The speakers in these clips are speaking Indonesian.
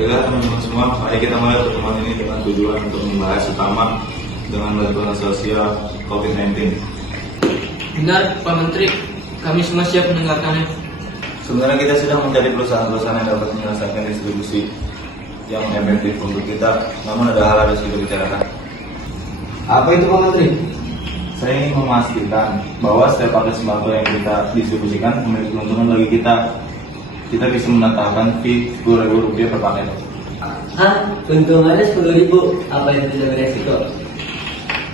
Baiklah teman-teman semua, mari kita mulai pertemuan ini dengan tujuan untuk membahas utama dengan bantuan sosial COVID-19. Benar, Pak Menteri. Kami semua siap mendengarkannya. Sebenarnya kita sedang mencari perusahaan-perusahaan yang dapat menyelesaikan distribusi yang efektif untuk kita, namun ada hal harus kita bicarakan. Apa itu Pak Menteri? Saya ingin memastikan bahwa setiap paket sembako yang kita distribusikan memiliki keuntungan bagi kita. Kita bisa menetapkan fee Rp10.000 per paket. Hah? Keuntungannya 10.000? Apa itu tidak beresiko?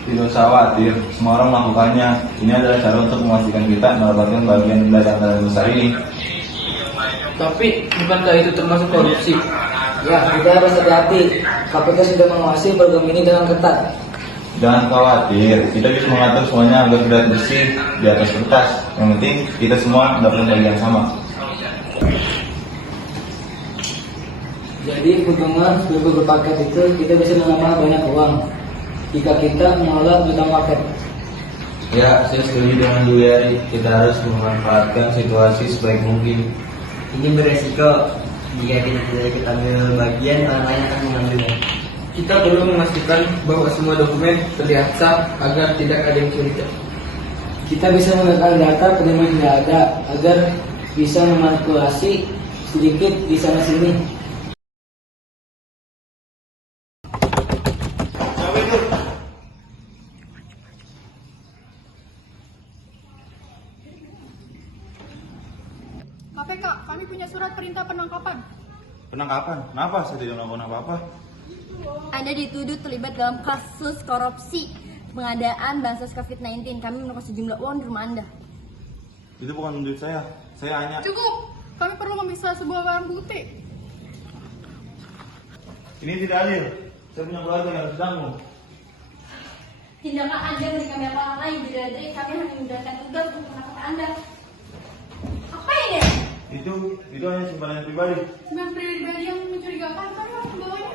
Tidak usah khawatir, semua orang melakukannya. Ini adalah cara untuk memastikan kita mendapatkan bagian dari anggaran besar ini. Tapi, bukankah itu termasuk korupsi? Ya, kita harus hati-hati. KPK sudah mengawasi program ini dengan ketat. Jangan khawatir, kita bisa mengatur semuanya agar terlihat bersih di atas kertas. Yang penting kita semua mendapatkan bagian sama. Jadi keuntungan 10.000 per paket itu kita bisa menambah banyak uang jika kita mengelola utang paket. Ya, saya setuju dengan Bu Yari. Kita harus memanfaatkan situasi sebaik mungkin. Ini beresiko. Jika kita tidak ikut ambil bagian, orang lain akan mengambilnya. Kita perlu memastikan bahwa semua dokumen terlihat sah agar tidak ada yang curiga. Kita bisa menekan data penerima tidak ada agar bisa memanipulasi sedikit di sana sini. KPK, kami punya surat perintah penangkapan. Penangkapan? Kenapa saya tidak melakukan apa-apa? Anda dituduh terlibat dalam kasus korupsi pengadaan bansos COVID-19. Kami menemukan sejumlah uang di rumah Anda. Itu bukan duit saya hanya... Cukup, kami perlu memeriksa sebuah barang bukti. Ini tidak adil, saya punya keluarga yang harus ditanggung. Tindakan Anda memberikan banyak orang lain di dari kami hanya menjalankan tugas untuk menangkap Anda. Apa ini? Itu hanya simpanan pribadi. Sembilan pribadi yang mencurigakan, kami harus membawanya.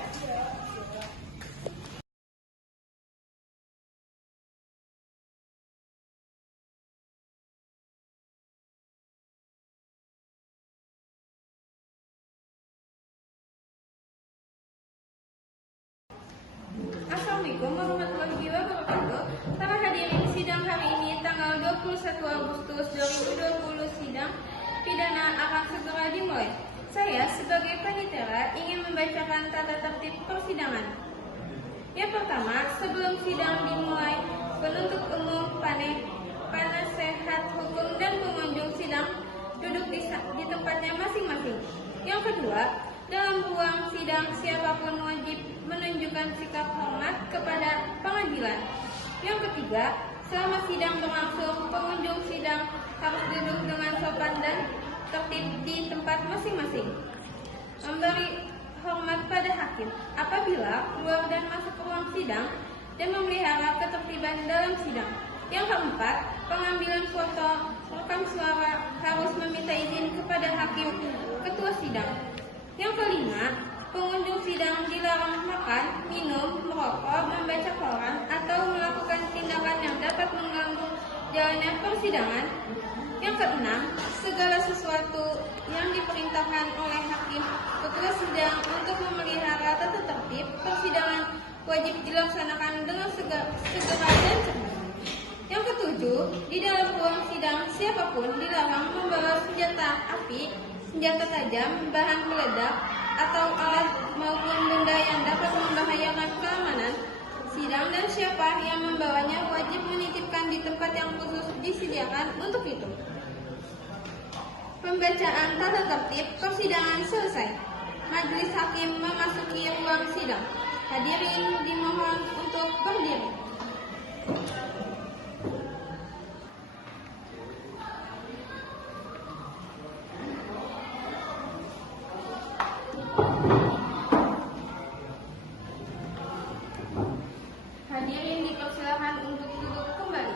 Assalamualaikum warahmatullahi wabarakatuh. Para hadirin sidang hari ini tanggal 21 Agustus 2020 sidang pidana akan segera dimulai. Saya sebagai panitera ingin membacakan tata tertib persidangan. Yang pertama, sebelum sidang dimulai, penuntut umum, penasehat hukum dan pengunjung sidang duduk di tempatnya masing-masing. Yang kedua, dalam ruang sidang siapapun wajib menunjukkan sikap hormat kepada pengadilan. Yang ketiga, selama sidang berlangsung, pengunjung sidang harus duduk dengan sopan dan tertib di tempat masing-masing. Memberi hormat pada hakim apabila keluar dan masuk ke ruang sidang dan memelihara ketertiban dalam sidang. Yang keempat, pengambilan foto rekam suara harus meminta izin kepada hakim ketua sidang. Yang kelima, pengunjung sidang dilarang makan, minum, merokok, membaca koran, atau melakukan tindakan yang dapat mengganggu jalannya persidangan. Yang keenam, segala sesuatu yang diperintahkan oleh hakim ketua sidang untuk memelihara tata tertib persidangan wajib dilaksanakan dengan segera dan cepat. Yang ketujuh, di dalam ruang sidang siapapun dilarang membawa senjata api, senjata tajam, bahan peledak, atau alat maupun benda yang dapat membahayakan keamanan sidang, dan siapa yang membawanya wajib menitipkan di tempat yang khusus disediakan untuk itu. Pembacaan tata tertib persidangan selesai. Majelis hakim memasuki ruang sidang. Hadirin dimohon untuk berdiri. Hadirin dipersilakan untuk duduk kembali.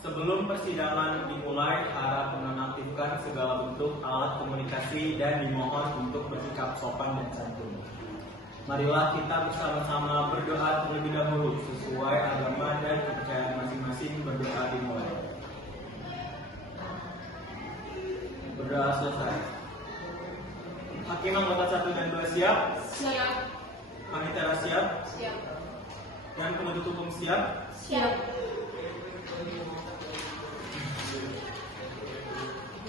Sebelum persidangan dimulai, harap menonaktifkan segala bentuk alat komunikasi dan dimohon untuk bersikap sopan dan santun. Marilah kita bersama-sama berdoa terlebih dahulu sesuai agama dan kepercayaan masing-masing. Berdoa dimulai. Berdoa selesai. Hakim anggota 1 dan 2 siap? Siap. Panitera siap? Siap. Dan penuntut hukum siap? Siap.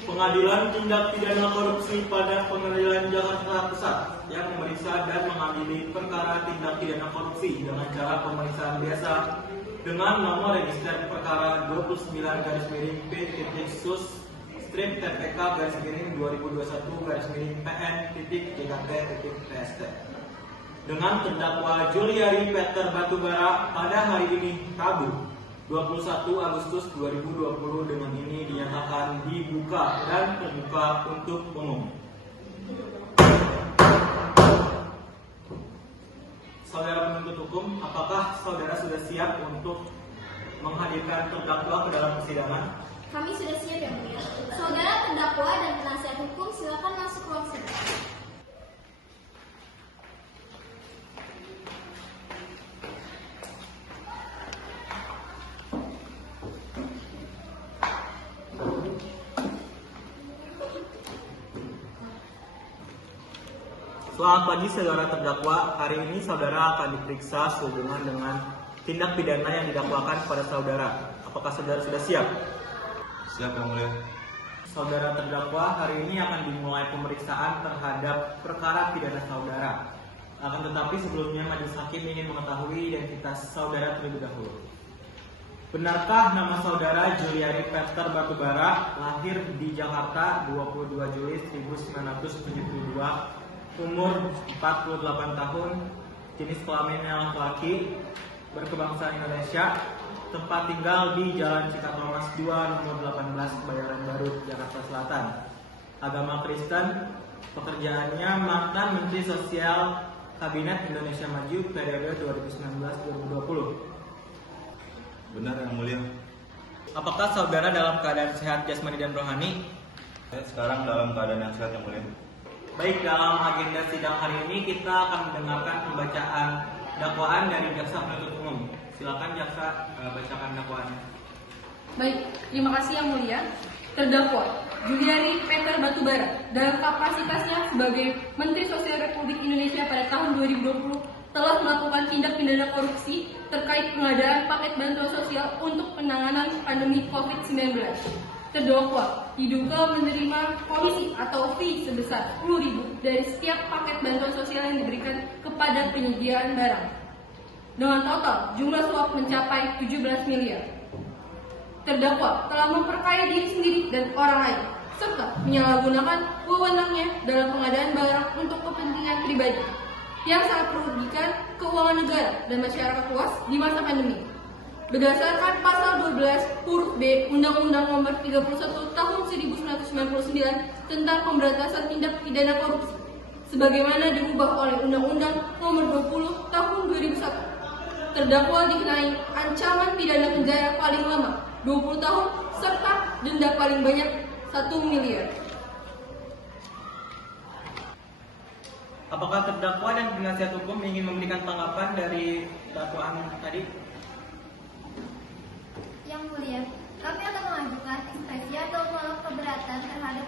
Pengadilan Tindak Pidana Korupsi pada Pengadilan Jakarta Pusat yang memeriksa dan mengadili perkara tindak pidana korupsi dengan cara pemeriksaan biasa dengan nomor register perkara 29-PPK/2021/PN.JKT.PST dengan terdakwa Juliari Peter Batubara pada hari ini Rabu 21 Agustus 2020 dengan ini dinyatakan dibuka dan terbuka untuk umum. Saudara penuntut hukum, apakah saudara sudah siap untuk menghadirkan terdakwa ke dalam persidangan? Kami sudah siap yang mulia. Saudara terdakwa dan penasihat hukum silakan masuk ruang sidang. Selamat pagi saudara terdakwa. Hari ini saudara akan diperiksa sehubungan dengan tindak pidana yang didakwakan kepada saudara. Apakah saudara sudah siap? Siap yang mulia. Saudara terdakwa, hari ini akan dimulai pemeriksaan terhadap perkara pidana saudara. Akan tetapi sebelumnya majelis hakim ingin mengetahui identitas saudara terlebih dahulu. Benarkah nama saudara Juliari Peter Batubara lahir di Jakarta 22 Juli 1972, umur 48 tahun, jenis kelaminnya laki-laki, berkebangsaan Indonesia, tempat tinggal di Jalan Cikatomas 2 nomor 18 Kebayoran Baru, Jakarta Selatan, agama Kristen, pekerjaannya mantan Menteri Sosial Kabinet Indonesia Maju periode 2019-2020. Benar yang mulia. Apakah saudara dalam keadaan sehat jasmani dan rohani? Saya sekarang dalam keadaan yang sehat yang mulia. Baik, dalam agenda sidang hari ini kita akan mendengarkan pembacaan dakwaan dari jaksa penuntut umum. Silakan jaksa bacakan dakwaannya. Baik, terima kasih yang mulia. Terdakwa Juliari Peter Batubara dalam kapasitasnya sebagai Menteri Sosial Republik Indonesia pada tahun 2020 telah melakukan tindak pidana korupsi terkait pengadaan paket bantuan sosial untuk penanganan pandemi COVID-19. Terdakwa diduga menerima komisi atau fee sebesar 10.000 dari setiap paket bantuan sosial yang diberikan kepada penyediaan barang. Dengan total jumlah suap mencapai 17 miliar. Terdakwa telah memperkaya diri sendiri dan orang lain, serta menyalahgunakan wewenangnya dalam pengadaan barang untuk kepentingan pribadi yang sangat merugikan keuangan negara dan masyarakat luas di masa pandemi. Berdasarkan pasal 12 huruf B Undang-Undang Nomor 31 Tahun 1999 tentang Pemberantasan Tindak Pidana Korupsi, sebagaimana diubah oleh Undang-Undang Nomor 20 Tahun 2001, terdakwa dikenai ancaman pidana penjara paling lama 20 tahun serta denda paling banyak 1 miliar. Apakah terdakwa dan penasihat hukum ingin memberikan tanggapan dari dakwaan tadi? Yang mulia, kami akan mengajukan ekspresi atau menolak keberatan terhadap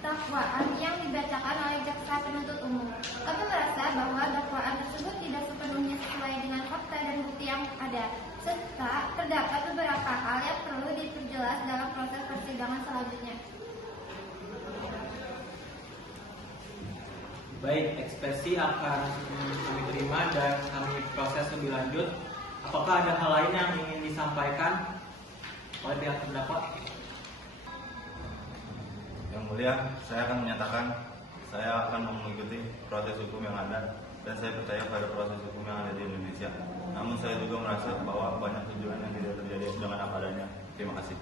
dakwaan yang dibacakan oleh jaksa penuntut umum. Kami merasa bahwa dakwaan tersebut tidak sepenuhnya sesuai dengan fakta dan bukti yang ada, serta terdapat beberapa hal yang perlu diperjelas dalam proses persidangan selanjutnya. Baik, ekspresi akan kami terima dan kami proses lebih lanjut. Apakah ada hal lain yang ingin disampaikan oleh pihak terdakwa? Yang mulia, saya akan menyatakan saya akan mengikuti proses hukum yang ada dan saya percaya pada proses hukum yang ada di Indonesia. Namun saya juga merasa bahwa banyak tujuan yang tidak terjadi dengan apa adanya. Terima kasih.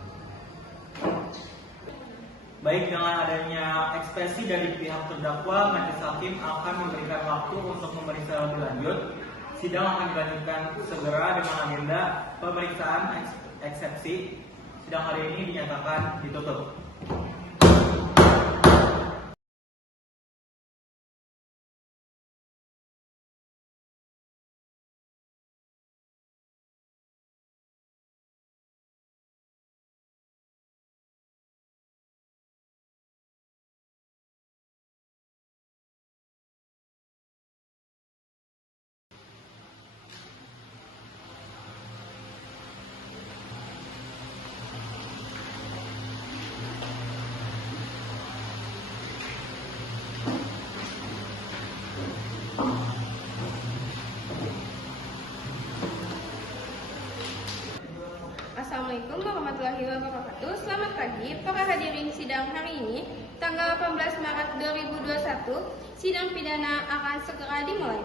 Baik, dengan adanya ekspresi dari pihak terdakwa, majelis hakim akan memberikan waktu untuk memeriksa lebih lanjut. Sidang akan dilanjutkan segera dengan agenda pemeriksaan eksepsi. Sidang hari ini dinyatakan ditutup. Assalamualaikum warahmatullahi wabarakatuh. Selamat pagi para hadirin sidang hari ini, tanggal 18 Maret 2021. Sidang pidana akan segera dimulai.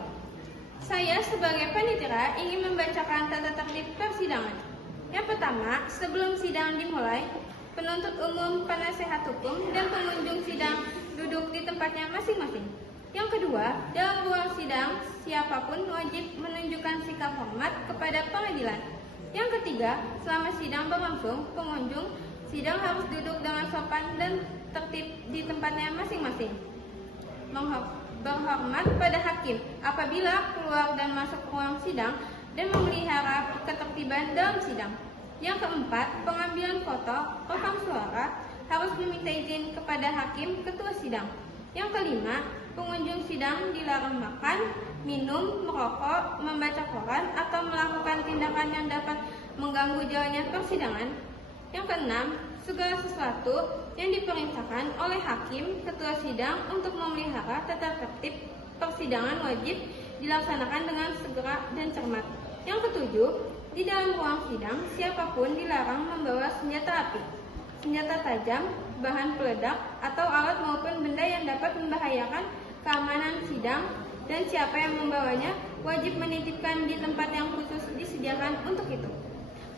Saya sebagai panitia ingin membacakan tata tertib persidangan. Yang pertama, sebelum sidang dimulai, penuntut umum, penasehat hukum, dan pengunjung sidang duduk di tempatnya masing-masing. Yang kedua, dalam ruang sidang, siapapun wajib menunjukkan sikap hormat kepada pengadilan. Yang ketiga, selama sidang berlangsung, pengunjung sidang harus duduk dengan sopan dan tertib di tempatnya masing-masing. Berhormat pada hakim apabila keluar dan masuk ruang sidang dan memelihara ketertiban dalam sidang. Yang keempat, pengambilan foto, rekam suara harus meminta izin kepada hakim ketua sidang. Yang kelima, pengunjung sidang dilarang makan, minum, merokok, membaca koran, atau melakukan tindakan yang dapat mengganggu jalannya persidangan. Yang keenam, segala sesuatu yang diperintahkan oleh hakim ketua sidang untuk memelihara tata tertib persidangan wajib dilaksanakan dengan segera dan cermat. Yang ketujuh, di dalam ruang sidang, siapapun dilarang membawa senjata api, senjata tajam, bahan peledak, atau alat maupun benda yang dapat membahayakan keamanan sidang, dan siapa yang membawanya wajib menitipkan di tempat yang khusus disediakan untuk itu.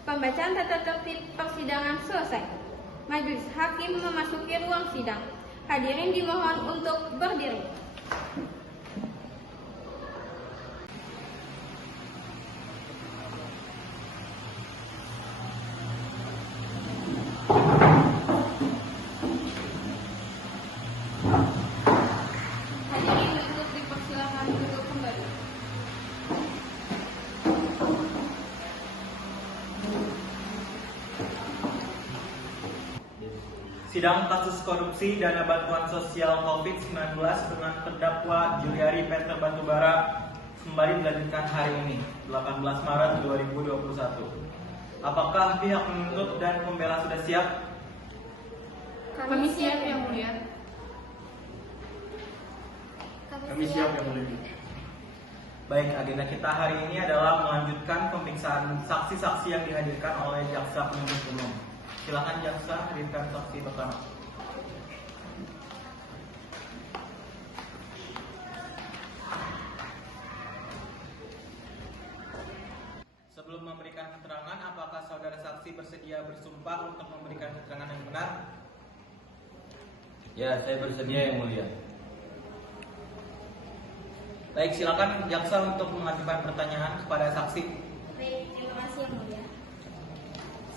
Pembacaan tata tertib persidangan selesai. Majelis hakim memasuki ruang sidang. Hadirin dimohon untuk berdiri. Hadirin untuk dipersilakan duduk kembali. Sidang kasus korupsi dana bantuan sosial COVID-19 dengan terdakwa Juliari Peter Batubara kembali dilanjutkan hari ini, 18 Maret 2021. Apakah pihak penuntut dan pembela sudah siap? Kami siap, Yang Mulia. Kami siap, Yang Mulia. Baik, agenda kita hari ini adalah melanjutkan pemeriksaan saksi-saksi yang dihadirkan oleh jaksa penuntut umum. Silakan jaksa hadirkan saksi pertama. Sebelum memberikan keterangan, apakah saudara saksi bersedia bersumpah untuk memberikan keterangan yang benar? Ya, saya bersedia Yang Mulia. Baik, silakan jaksa untuk mengajukan pertanyaan kepada saksi. Baik, terima kasih Yang Mulia.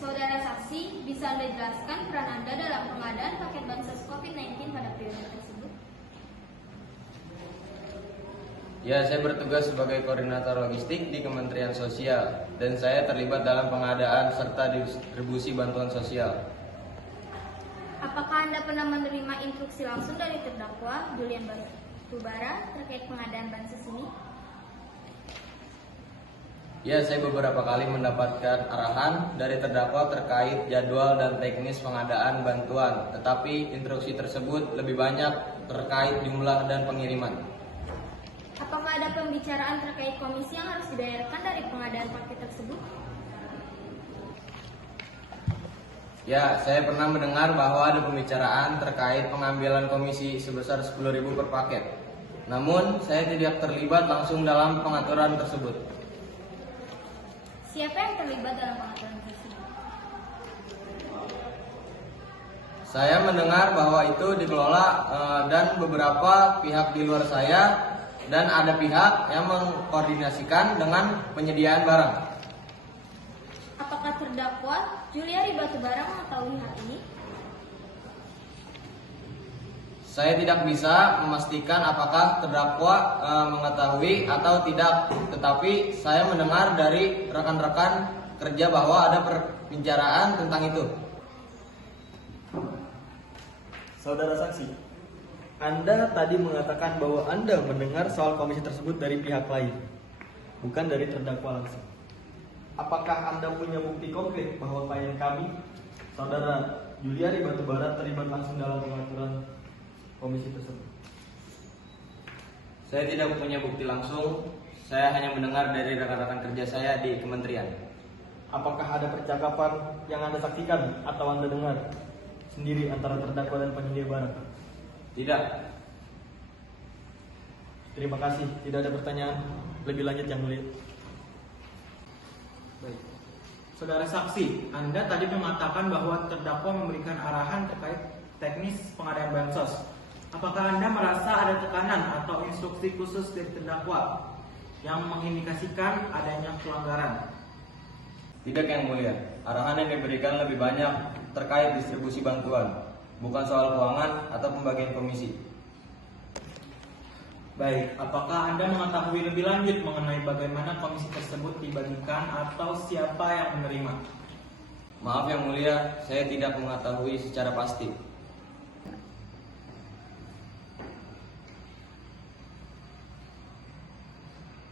Saudara saksi, bisa Anda jelaskan peran Anda dalam pengadaan paket bansos COVID-19 pada periode tersebut? Ya, saya bertugas sebagai koordinator logistik di Kementerian Sosial dan saya terlibat dalam pengadaan serta distribusi bantuan sosial. Apakah Anda pernah menerima instruksi langsung dari terdakwa Julian Batubara terkait pengadaan bansos ini? Ya, saya beberapa kali mendapatkan arahan dari terdakwa terkait jadwal dan teknis pengadaan bantuan, tetapi instruksi tersebut lebih banyak terkait jumlah dan pengiriman. Apakah ada pembicaraan terkait komisi yang harus dibayarkan dari pengadaan paket tersebut? Ya, saya pernah mendengar bahwa ada pembicaraan terkait pengambilan komisi sebesar 10.000 per paket. Namun, saya tidak terlibat langsung dalam pengaturan tersebut. Siapa yang terlibat dalam pengaturan tersebut? Saya mendengar bahwa itu dikelola dan beberapa pihak di luar saya dan ada pihak yang mengkoordinasikan dengan penyediaan barang. Apakah terdakwa Juliari Batubara mengetahui hal ini? Saya tidak bisa memastikan apakah terdakwa mengetahui atau tidak, tetapi saya mendengar dari rekan-rekan kerja bahwa ada pembicaraan tentang itu. Saudara saksi, Anda tadi mengatakan bahwa Anda mendengar soal komisi tersebut dari pihak lain, bukan dari terdakwa langsung. Apakah Anda punya bukti konkret bahwa klien kami, Saudara Juliari Batubara, terlibat langsung dalam pengaturan komisi tersebut? Saya tidak punya bukti langsung, saya hanya mendengar dari rekan-rekan kerja saya di kementerian. Apakah ada percakapan yang Anda saksikan atau Anda dengar sendiri antara terdakwa dan penyedia barang? Tidak. Terima kasih. Tidak ada pertanyaan lebih lanjut yang mulia. Baik. Saudara saksi, Anda tadi mengatakan bahwa terdakwa memberikan arahan terkait teknis pengadaan bansos. Apakah Anda merasa ada tekanan atau instruksi khusus dari terdakwa yang mengindikasikan adanya pelanggaran? Tidak yang mulia, arahan yang diberikan lebih banyak terkait distribusi bantuan, bukan soal keuangan atau pembagian komisi. Baik, apakah Anda mengetahui lebih lanjut mengenai bagaimana komisi tersebut dibagikan atau siapa yang menerima? Maaf yang mulia, saya tidak mengetahui secara pasti.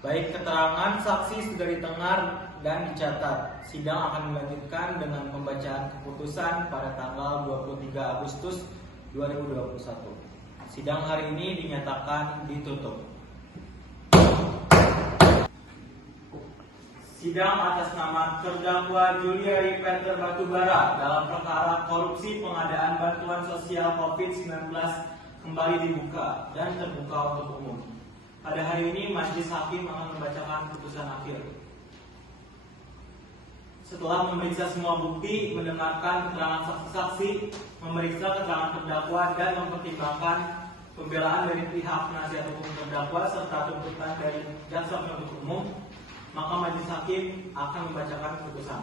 Baik, keterangan saksi sudah didengar dan dicatat. Sidang akan dilanjutkan dengan pembacaan keputusan pada tanggal 23 Agustus 2021. Sidang hari ini dinyatakan ditutup. Sidang atas nama terdakwa Juliari Peter Batubara dalam perkara korupsi pengadaan bantuan sosial COVID-19 kembali dibuka dan terbuka untuk umum. Pada hari ini majelis hakim akan membacakan putusan akhir. Setelah memeriksa semua bukti, mendengarkan keterangan saksi-saksi, memeriksa keterangan terdakwa dan mempertimbangkan pembelaan dari pihak penasihat hukum terdakwa serta tuntutan dari jaksa penuntut umum, maka majelis hakim akan membacakan putusan.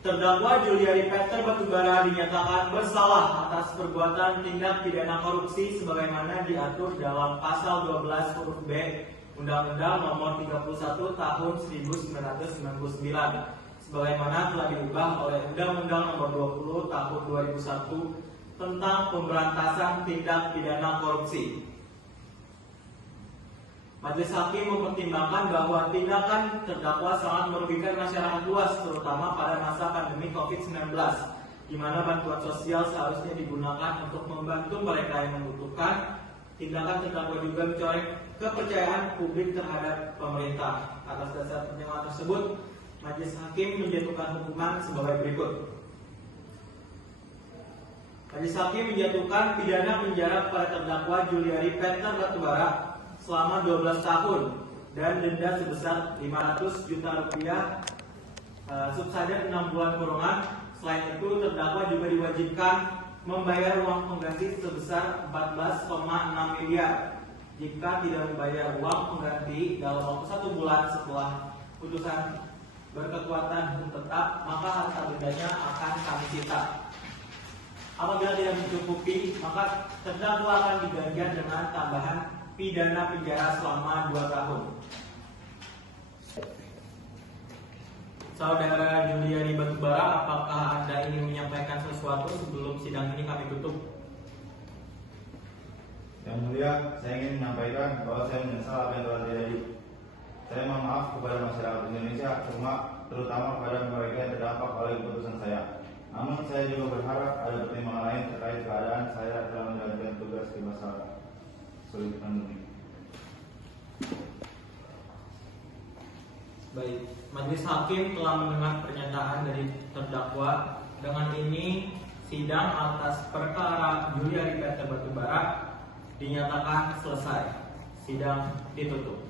Terdakwa Juliari Peter Batubara dinyatakan bersalah atas perbuatan tindak pidana korupsi sebagaimana diatur dalam pasal 12 huruf B Undang-Undang Nomor 31 Tahun 1999 sebagaimana telah diubah oleh Undang-Undang Nomor 20 Tahun 2001 tentang pemberantasan tindak pidana korupsi. Majelis hakim mempertimbangkan bahwa tindakan terdakwa sangat merugikan masyarakat luas, terutama pada masa pandemi COVID-19, di mana bantuan sosial seharusnya digunakan untuk membantu mereka yang membutuhkan. Tindakan terdakwa juga mencoreng kepercayaan publik terhadap pemerintah. Atas dasar pertimbangan tersebut, majelis hakim menjatuhkan hukuman sebagai berikut. Majelis hakim menjatuhkan pidana penjara kepada terdakwa Juliari Peter Batubara selama 12 tahun dan denda sebesar 500 juta rupiah, subsidi 6 bulan kurungan. Selain itu, terdakwa juga diwajibkan membayar uang pengganti sebesar 14,6 miliar. Jika tidak membayar uang pengganti dalam waktu 1 bulan setelah putusan berkekuatan hukum tetap, maka harta bendanya akan kami sita. Apabila tidak mencukupi, maka terdakwa akan diganjar dengan tambahan pidana penjara selama 2 tahun. Saudara Juliari Batubara, apakah Anda ingin menyampaikan sesuatu sebelum sidang ini kami tutup? Yang mulia, saya ingin menyampaikan bahwa saya menyesal apa yang telah terjadi. Saya mohon maaf kepada masyarakat Indonesia, terutama kepada mereka yang terdampak oleh keputusan saya. Namun saya juga berharap ada pertimbangan lain terkait keadaan saya dalam menjalankan tugas di masa sulit pandemi. Baik, majelis hakim telah mendengar pernyataan dari terdakwa. Dengan ini, sidang atas perkara Juliari Peter Batubara dinyatakan selesai. Sidang ditutup.